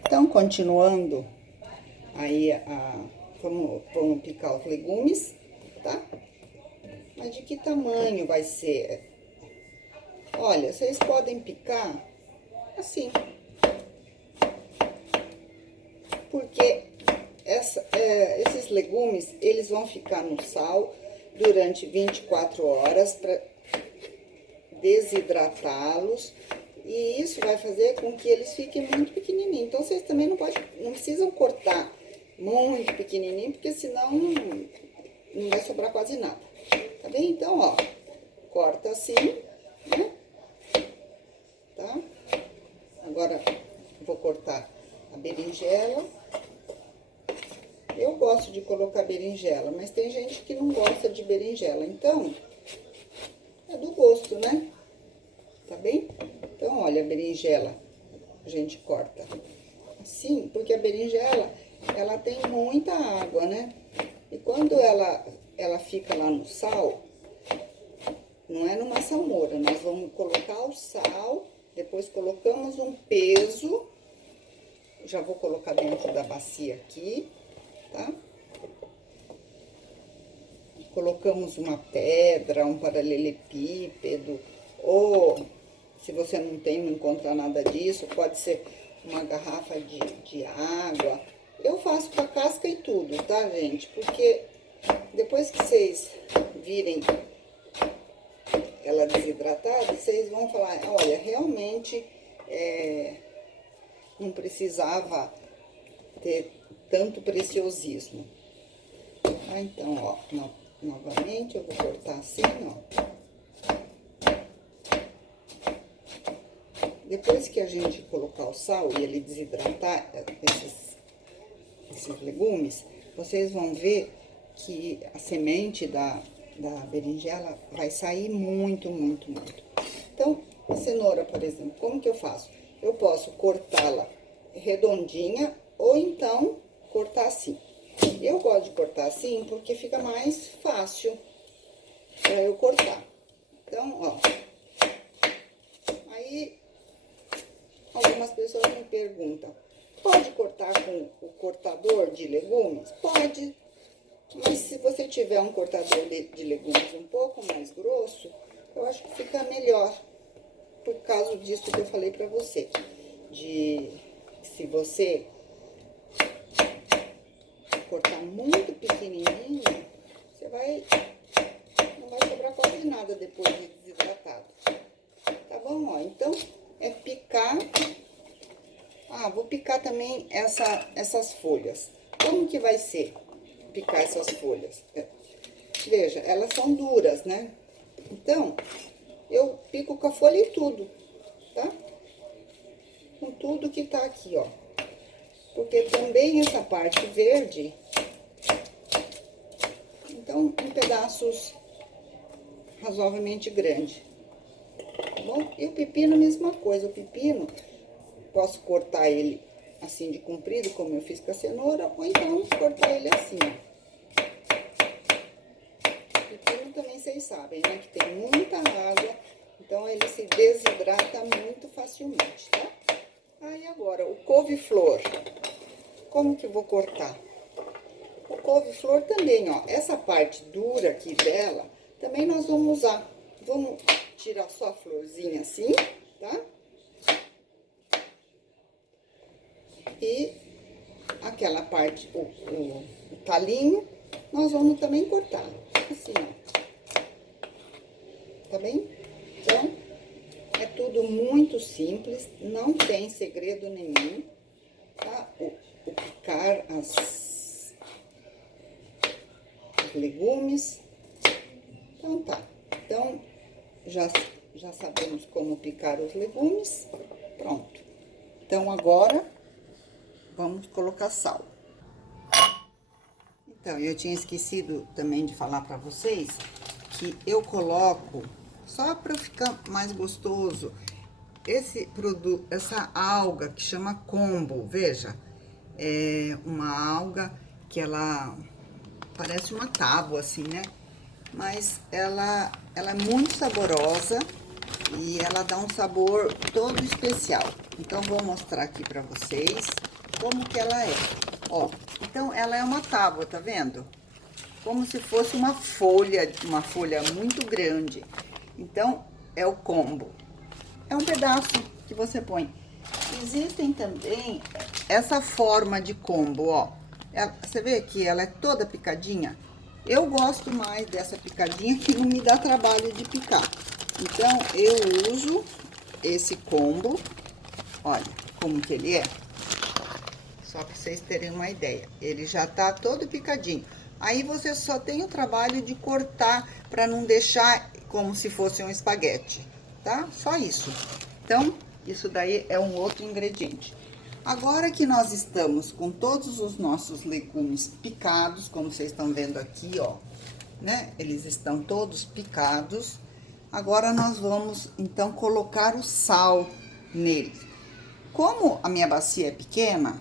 Então, continuando, aí vamos picar os legumes, tá? Mas de que tamanho vai ser? Olha, vocês podem picar assim. Porque esses legumes, eles vão ficar no sal durante 24 horas para desidratá-los. E isso vai fazer com que eles fiquem muito pequenininhos. Então, vocês também não precisam cortar muito pequenininho, porque senão não vai sobrar quase nada. Tá bem? Então, ó, corta assim, né? Tá? Agora, vou cortar a berinjela. Eu gosto de colocar berinjela, mas tem gente que não gosta de berinjela. Então, é do gosto, né? Tá bem? Então, olha, a berinjela, a gente corta assim, porque a berinjela, ela tem muita água, né? E quando ela fica lá no sal, não é numa salmoura, nós vamos colocar o sal, depois colocamos um peso, já vou colocar dentro da bacia aqui, tá? Colocamos uma pedra, um paralelepípedo, ou se você não encontra nada disso, pode ser uma garrafa de água. Eu faço com a casca e tudo, tá, gente? Porque depois que vocês virem ela desidratada, vocês vão falar, olha, realmente não precisava ter tanto preciosismo. Tá? Então, ó, novamente eu vou cortar assim, ó. Depois que a gente colocar o sal e ele desidratar esses legumes, vocês vão ver que a semente da berinjela vai sair muito, muito, muito. Então, a cenoura, por exemplo, como que eu faço? Eu posso cortá-la redondinha ou então cortar assim. Eu gosto de cortar assim porque fica mais fácil para eu cortar. Então, ó. Aí, algumas pessoas me perguntam, pode cortar com o cortador de legumes? Pode. Mas se você tiver um cortador de legumes um pouco mais grosso, eu acho que fica melhor. Por causa disso que eu falei pra você. Se você cortar muito pequenininho, não vai sobrar quase nada depois de desidratado. Tá bom? Ó, então, é picar. Ah, vou picar também essas folhas. Como que vai ser picar essas folhas? Veja, elas são duras, né? Então, eu pico com a folha e tudo, tá? Com tudo que tá aqui, ó. Porque também essa parte verde, então, em pedaços razoavelmente grandes, tá bom? E o pepino, a mesma coisa. O pepino, posso cortar ele assim de comprido, como eu fiz com a cenoura, ou então cortar ele assim, ó. Pepino também vocês sabem, né? Que tem muita água, então ele se desidrata muito facilmente, tá? Aí agora, o couve-flor. Como que eu vou cortar? O couve-flor também, ó, essa parte dura aqui dela, também nós vamos usar. Vamos tirar só a florzinha assim, tá? E aquela parte, o talinho, nós vamos também cortar, assim, ó. Tá bem? Então, é tudo muito simples, não tem segredo nenhum, tá? O picar os legumes. Então, tá. Então, já sabemos como picar os legumes. Pronto. Então, agora, vamos colocar sal. Então, eu tinha esquecido também de falar pra vocês que eu coloco, só pra ficar mais gostoso, esse produto, essa alga que chama kombu, veja, é uma alga que ela parece uma tábua assim, né? Mas ela é muito saborosa e ela dá um sabor todo especial. Então, vou mostrar aqui pra vocês como que ela é. Ó, então ela é uma tábua, tá vendo? Como se fosse uma folha muito grande. Então, é o kombu. É um pedaço que você põe. Existem também essa forma de kombu, ó. Você vê que ela é toda picadinha? Eu gosto mais dessa picadinha que não me dá trabalho de picar. Então, eu uso esse kombu. Olha como que ele é. Só pra vocês terem uma ideia. Ele já tá todo picadinho. Aí, você só tem o trabalho de cortar pra não deixar como se fosse um espaguete, tá? Só isso. Então, isso daí é um outro ingrediente. Agora que nós estamos com todos os nossos legumes picados, como vocês estão vendo aqui, ó, né? Eles estão todos picados. Agora, nós vamos, então, colocar o sal neles. Como a minha bacia é pequena,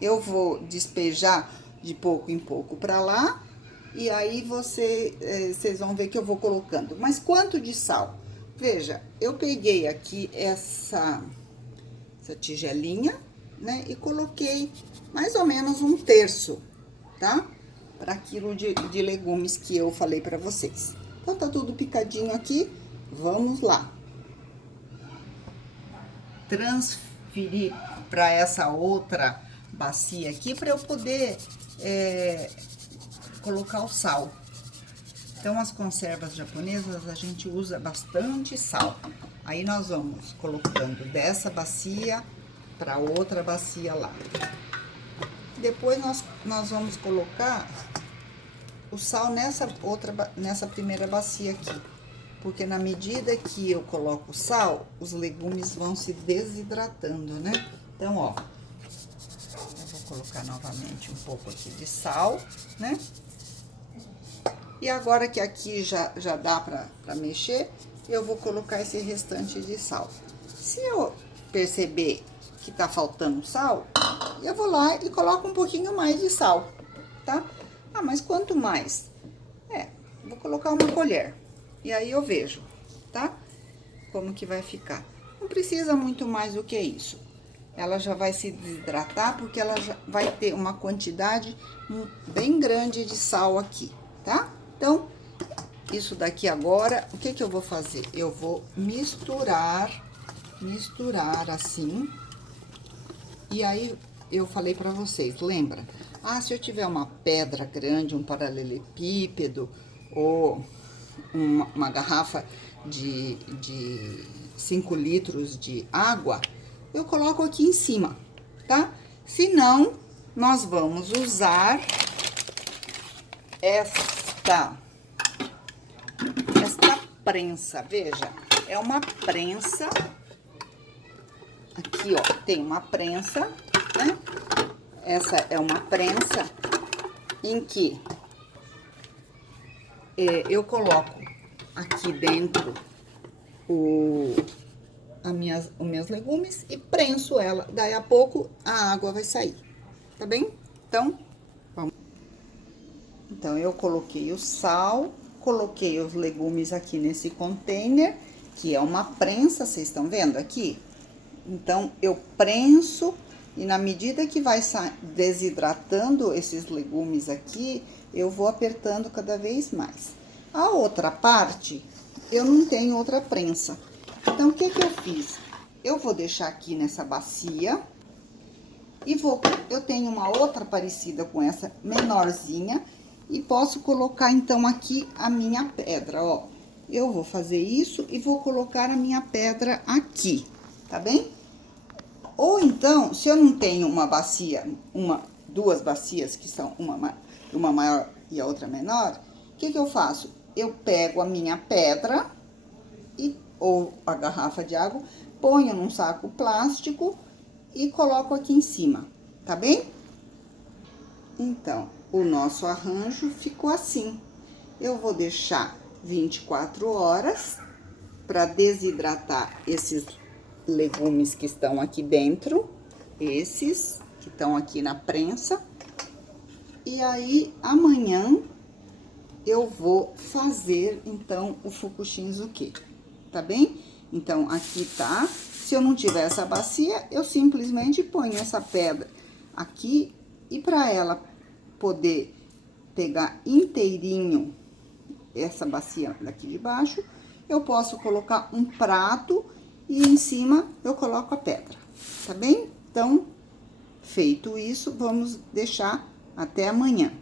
eu vou despejar de pouco em pouco pra lá. E aí, vocês vão ver que eu vou colocando. Mas quanto de sal? Veja, eu peguei aqui essa tigelinha, né? E coloquei mais ou menos 1/3, tá? Para aquilo de legumes que eu falei para vocês. Então, tá tudo picadinho aqui. Vamos lá. Transferir para essa outra bacia aqui para eu poder colocar o sal. Então, as conservas japonesas, a gente usa bastante sal. Aí, nós vamos colocando dessa bacia para outra bacia lá. Depois, nós vamos colocar o sal nessa primeira bacia aqui. Porque na medida que eu coloco o sal, os legumes vão se desidratando, né? Então, ó, eu vou colocar novamente um pouco aqui de sal, né? E agora que aqui já dá pra mexer, eu vou colocar esse restante de sal. Se eu perceber que tá faltando sal, eu vou lá e coloco um pouquinho mais de sal, tá? Ah, mas quanto mais? Vou colocar uma colher. E aí, eu vejo, tá? Como que vai ficar. Não precisa muito mais do que isso. Ela já vai se desidratar, porque ela já vai ter uma quantidade bem grande de sal aqui, tá? Então, isso daqui agora, o que que eu vou fazer? Eu vou misturar assim. E aí, eu falei pra vocês, lembra? Ah, se eu tiver uma pedra grande, um paralelepípedo, ou uma garrafa de 5 litros de água, eu coloco aqui em cima, tá? Se não, nós vamos usar esta prensa, veja, é uma prensa, aqui ó, tem uma prensa, né? Essa é uma prensa em que eu coloco aqui dentro os meus legumes e prenso ela. Daí a pouco a água vai sair, tá bem? Então, vamos. Então, eu coloquei o sal, coloquei os legumes aqui nesse container, que é uma prensa, vocês estão vendo aqui? Então, eu prenso e na medida que vai desidratando esses legumes aqui, eu vou apertando cada vez mais. A outra parte, eu não tenho outra prensa. Então, o que que eu fiz? Eu vou deixar aqui nessa bacia e eu tenho uma outra parecida com essa, menorzinha, e posso colocar, então, aqui a minha pedra, ó. Eu vou fazer isso e vou colocar a minha pedra aqui, tá bem? Ou então, se eu não tenho uma bacia, duas bacias, que são uma maior e a outra menor, o que que eu faço? Eu pego a minha pedra ou a garrafa de água, ponho num saco plástico e coloco aqui em cima, tá bem? Então, o nosso arranjo ficou assim. Eu vou deixar 24 horas para desidratar legumes que estão aqui dentro, esses que estão aqui na prensa. E aí, amanhã, eu vou fazer, então, o fukushinzuke, tá bem? Então, aqui tá. Se eu não tiver essa bacia, eu simplesmente ponho essa pedra aqui. E para ela poder pegar inteirinho essa bacia daqui de baixo, eu posso colocar um prato e em cima eu coloco a pedra, tá bem? Então, feito isso, vamos deixar até amanhã.